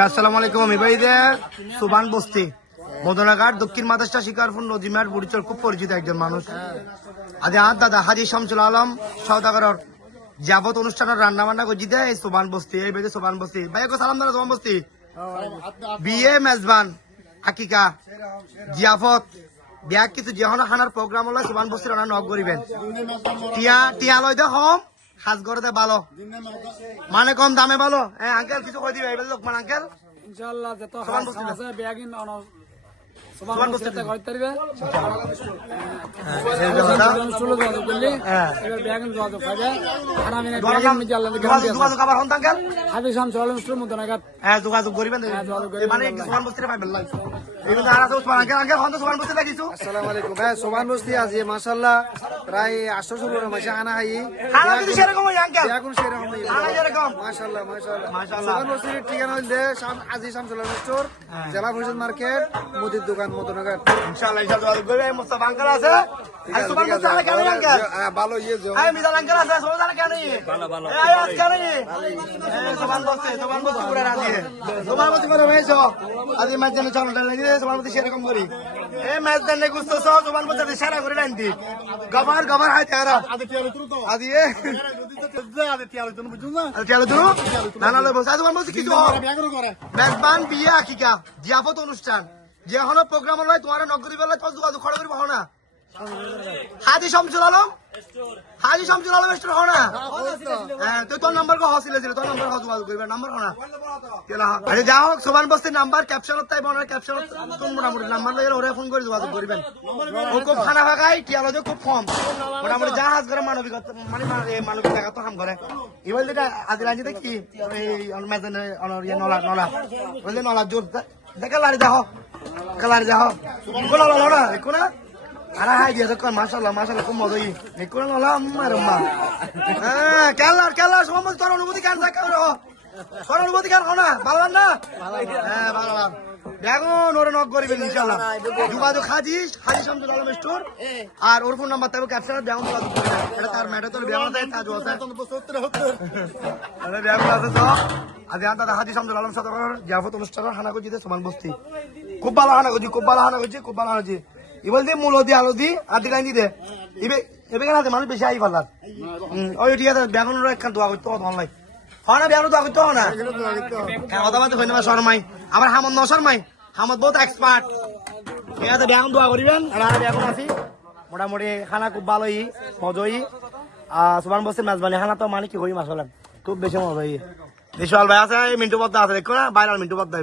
আসসালামু আলাইকুম। আমি ভাইদের সুবান বস্তি মদনাঘাট দক্ষিণ মাদাসটা শিকারপুর নজিমার বুড়িচর খুব পরিচিত একজন মানুষ। আজ আর দাদা হাজি শামসুল আলম সওদাগরের যাবত অনুষ্ঠানের রান্না বান্না করছি দে এই সুবান বস্তি, এই ভাই সুবান বস্তি ভাই সালাম দাদা সুবান বস্তি বিয়ে মেজবান হাকিকা জিয়াফত বিয়া কিছু যখন হানার প্রোগ্রাম হলো সুবান বস্তির রান্না নক করিবেন। টিয়া টিয়া লই দে কম সাজ করে দে ভালো মানে কম দামে ভালো। আঙ্কেল কিছু কই দিবে এবার লোকমান আঙ্কেল ইনশাআল্লাহ যত সুবান বস্তি আছে বেগিন অন সুবান বস্তি করতে পারবে হ্যাঁ চলো যোগাযোগ করলি এবার বেগিন যোগাযোগ পাবে আর আমি বেগিন মিজাল যোগাযোগ আবার হন আঙ্কেল হাবি শাম চলম স্টোর মদনাঘাট যোগাযোগ করিবেন মানে সুবান বস্তির পাইবেন লাই এগুলো আর আছে উসমান আঙ্কেল আঙ্কেল হন সুবান বস্তি লাগিছো। আসসালামু আলাইকুম ভাই সোমান বস্তি আজ মাশাআল্লাহ প্রায় 800 মাসে আনা হাই খানা কিন্তু সেরকম হয় আঙ্কেল এখন সেরকম খানা যেরকম মাশাআল্লাহ মাশাআল্লাহ মাশাআল্লাহ। সোমান বস্তির ঠিকানা হইল আজি শামসুল স্টোর জেলা পরিষদ মার্কেট মুদির দোকান মদনঘাট। ইনশাআল্লাহ ইনশাআল্লাহ যোগাযোগ করবে। মুস্তাফা আঙ্কেল আছে আর সুবান বস্তি আলা কেন আঙ্কেল ভালো ইয়ে এই মিজান আঙ্কেল আছে সুবান আলা কেন ভালো ভালো এই আজ কেন সুবান বস্তি পুরা রাজি সুবান বস্তি করে হয়েছো আজ ম্যাচ জানে চলো লাগে সুবান বস্তি সেরকম করি এই ম্যাচ জানে গুস্তো সব সুবান বস্তি সেরা করে রান্দি গবার গবার হাই তারা আদি এ না না বলছে সুবান বস্তি কিছু মেজবান বিয়ে আকিকা জিয়াফত অনুষ্ঠান যে হলো প্রোগ্রাম হলো তোমার নগরী বেলা তো যোগাযোগ খড়া করি না হাজি শামসুল আলম স্টোর হো না তুই তোর নাম্বার কো হসিলে ছিল তোর নাম্বার যোগাযোগ করবে নাম্বার হো না আরে যা হোক সোবান বস্তির নাম্বার ক্যাপশনত তাই বনার ক্যাপশনত কোন মোটামুটি নাম্বার লাগে ওরে ফোন করে যোগাযোগ করবেন। ও খুব খানা ফাঁকাই টিয়ালো যে খুব কম মোটামুটি জাহাজ করে মানবিকতা মানে মানবিক জায়গা তো কাম করে এবার যেটা আদি রাঞ্জিতে কি এই মেজানে নলা নলা বললে নলা জোর দেখে লারি দেখো কালারি দেখো কোলা নলা দেখো না আরে হাই দিয়ে দেখো মাশাআল্লাহ মাশাআল্লাহ খুব মজাই দেখো নলা আমার মা কেলার সময় তোর অনুভূতি কেন থাকে তোর অনুভূতি কেন না ভালো না ভালো বেগুন ওরে নক করবেন ইনশাআল্লাহ যোগাযোগ হাজি শামসুল আলম স্টোর আর ওর ফোন নাম্বার থাকবে ক্যাপশনে বেগুন যোগাযোগ করবেন। এটা তার ম্যাটার তোর বেগুন দেয় কাজ আছে আরে বেগুন আছে তো আজ দাদা হাজি শামসুল আলম সদর জিয়াফত অনুষ্ঠান হানা করছি সোমান বস্তি খুব ভালো হানা করছি খুব ভালো হানা করছি এবার দিয়ে মূল দিয়ে আলো দি আদি লাইন দিতে এবে কেন আছে মানুষ বেশি আই পাল্লার ওই ঠিক আছে বেগুনের একখান দোয়া করতে হবে অনলাইন হয় না বেগুন দোয়া করতে হবে না কথা বলতে হয় না শর্মাই আমার হামদ ন শর্মাই হামদ বহুত এক্সপার্ট ঠিক আছে বেগুন দোয়া করিবেন আর বেগুন আছি মোটামুটি খানা খুব ভালোই মজাই সুবান বস্তির মেজবানি খানা তো মানে কি করি মাসালাম খুব বেশি মজাই দেশওয়াল ভাই আছে মিন্টু পদ্মা আছে দেখো না বাইরে মিন্টু পদ্মা